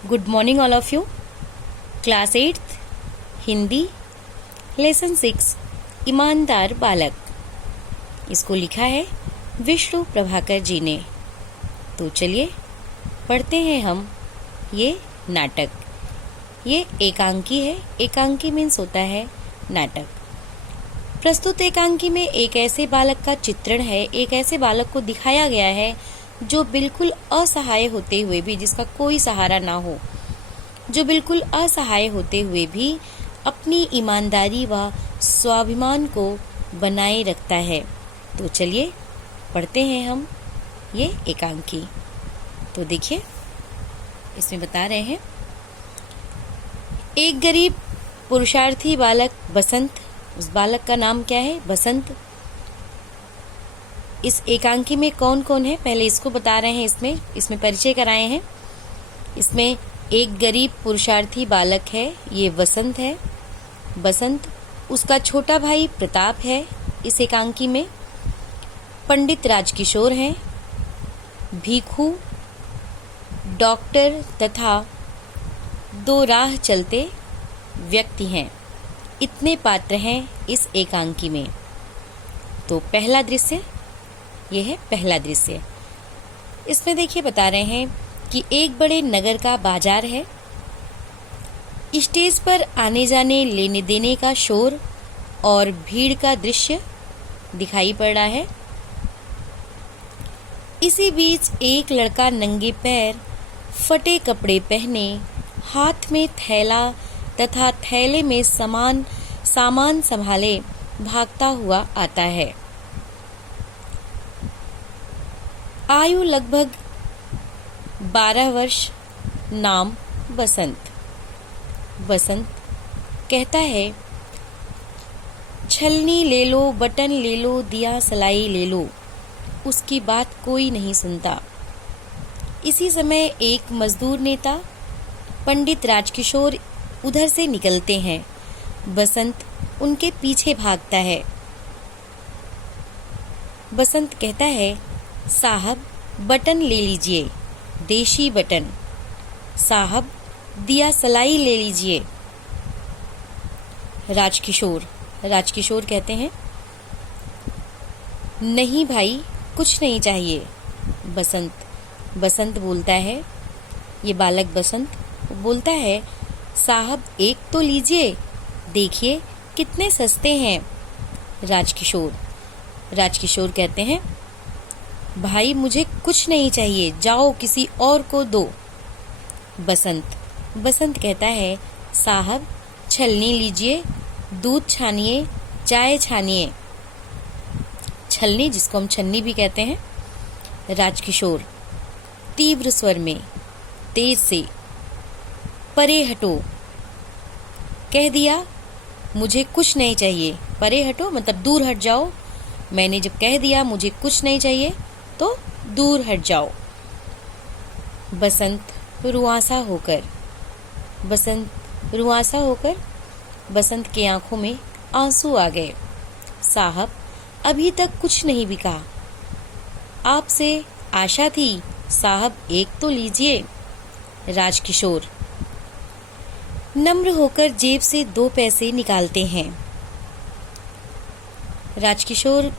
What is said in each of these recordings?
Good morning all of you. Class 8th Hindi lesson 6 ईमानदार बालक। इसको लिखा है विष्णु प्रभाकर जी ने। तो चलिए पढ़ते हैं हम ये नाटक। ये एकांकी है। एकांकी मीन्स होता है नाटक। प्रस्तुत एकांकी में एक ऐसे बालक का चित्रण है, एक ऐसे बालक को दिखाया गया है जो बिल्कुल असहाय होते हुए भी, जिसका कोई सहारा ना हो, जो बिल्कुल असहाय होते हुए भी अपनी ईमानदारी व स्वाभिमान को बनाए रखता है। तो चलिए पढ़ते हैं हम ये एकांकी। तो देखिए इसमें बता रहे हैं, एक गरीब पुरुषार्थी बालक बसंत, उस बालक का नाम क्या है? बसंत। इस एकांकी में कौन कौन है पहले इसको बता रहे हैं, इसमें परिचय कराए हैं। इसमें एक गरीब पुरुषार्थी बालक है, ये वसंत है। बसंत, उसका छोटा भाई प्रताप है। इस एकांकी में पंडित राजकिशोर हैं, भीखू, डॉक्टर तथा दो राह चलते व्यक्ति हैं। इतने पात्र हैं इस एकांकी में। तो पहला दृश्य, यह है पहला दृश्य। इसमें देखिए बता रहे हैं कि एक बड़े नगर का बाजार है। स्टेज पर आने जाने, लेने देने का शोर और भीड़ का दृश्य दिखाई पड़ रहा है। इसी बीच एक लड़का नंगे पैर, फटे कपड़े पहने, हाथ में थैला तथा थैले में सामान संभाले भागता हुआ आता है। आयु लगभग 12 वर्ष, नाम बसंत। बसंत कहता है, छलनी ले लो, बटन ले लो, दिया सलाई ले लो। उसकी बात कोई नहीं सुनता। इसी समय एक मजदूर नेता पंडित राजकिशोर उधर से निकलते हैं। बसंत उनके पीछे भागता है। बसंत कहता है, साहब बटन ले लीजिए, देशी बटन। साहब दिया सलाई ले लीजिए। राजकिशोर कहते हैं, नहीं भाई कुछ नहीं चाहिए। बसंत बोलता है, ये बालक बसंत बोलता है, साहब एक तो लीजिए, देखिए कितने सस्ते हैं। राजकिशोर कहते हैं, भाई मुझे कुछ नहीं चाहिए, जाओ किसी और को दो। बसंत कहता है, साहब छलनी लीजिए, दूध छानिए, चाय छानिए। छलनी, जिसको हम छन्नी भी कहते हैं। राजकिशोर तीव्र स्वर में तेज से, परे हटो। कह दिया मुझे कुछ नहीं चाहिए, परे हटो मतलब दूर हट जाओ। मैंने जब कह दिया मुझे कुछ नहीं चाहिए तो दूर हट जाओ। बसंत रुआंसा होकर, बसंत के आंखों में आंसू आ गए। साहब अभी तक कुछ नहीं बिका, आपसे आशा थी, साहब एक तो लीजिए। राजकिशोर नम्र होकर जेब से 2 पैसे निकालते हैं। राजकिशोर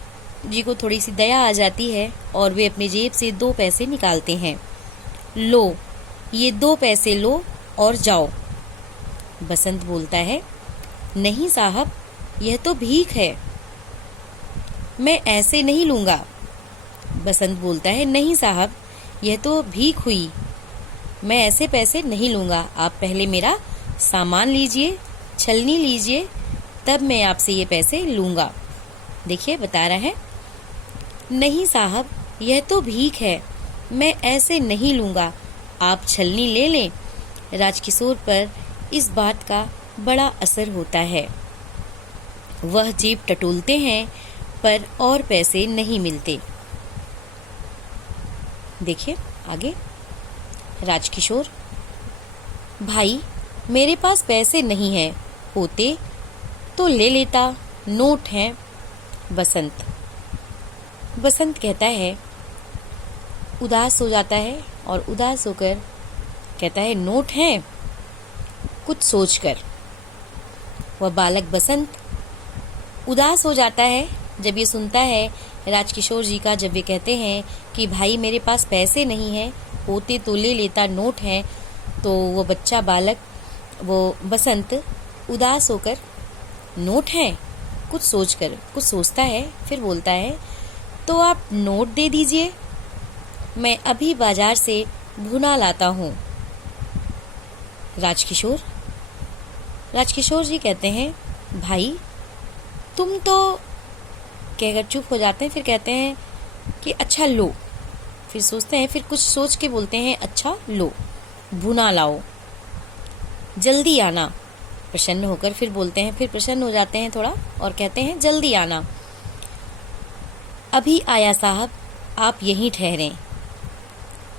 जी को थोड़ी सी दया आ जाती है और वे अपने जेब से 2 पैसे निकालते हैं। लो ये 2 पैसे लो और जाओ। बसंत बोलता है, नहीं साहब यह तो भीख है, मैं ऐसे नहीं लूंगा। बसंत बोलता है, नहीं साहब यह तो भीख हुई, मैं ऐसे पैसे नहीं लूंगा। आप पहले मेरा सामान लीजिए, छलनी लीजिए, तब मैं आपसे ये पैसे लूंगा। देखिए बता रहा है, नहीं साहब यह तो भीख है, मैं ऐसे नहीं लूंगा, आप छलनी ले लें। राजकिशोर पर इस बात का बड़ा असर होता है। वह जेब टटोलते हैं पर और पैसे नहीं मिलते। देखिए आगे। राजकिशोर, भाई मेरे पास पैसे नहीं हैं, होते तो ले लेता, नोट हैं। बसंत कहता है, उदास हो जाता है और उदास होकर कहता है नोट है, कुछ सोचकर। वह बालक बसंत उदास हो जाता है जब ये सुनता है राजकिशोर जी का, जब वे कहते हैं कि भाई मेरे पास पैसे नहीं हैं, होते तो ले लेता, नोट है। तो वो बच्चा बालक, वो बसंत उदास होकर नोट है, कुछ सोचकर कुछ सोचता है, फिर बोलता है तो आप नोट दे दीजिए, मैं अभी बाजार से भुना लाता हूँ। राजकिशोर जी कहते हैं भाई तुम तो, कहकर चुप हो जाते हैं। फिर कहते हैं कि अच्छा लो। फिर सोचते हैं, फिर कुछ सोच के बोलते हैं अच्छा लो, भुना लाओ, जल्दी आना। प्रसन्न होकर फिर बोलते हैं, फिर प्रसन्न हो जाते हैं थोड़ा और कहते हैं जल्दी आना। अभी आया साहब, आप यहीं ठहरें,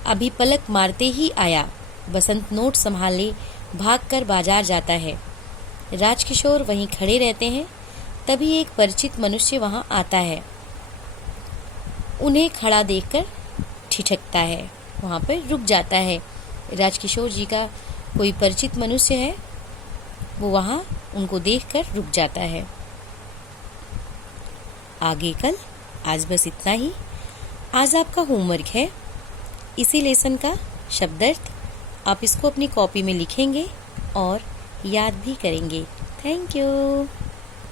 अभी पलक मारते ही आया। बसंत नोट संभाले भागकर बाजार जाता है। राजकिशोर वहीं खड़े रहते हैं। तभी एक परिचित मनुष्य वहां आता है। उन्हें खड़ा देखकर ठिठकता है, वहां पर रुक जाता है। राजकिशोर जी का कोई परिचित मनुष्य है, वो वहां उनको देखकर रुक जाता है। आगे कल, आज बस इतना ही। आज आपका होमवर्क है इसी लेसन का शब्दार्थ। आप इसको अपनी कॉपी में लिखेंगे और याद भी करेंगे। Thank you.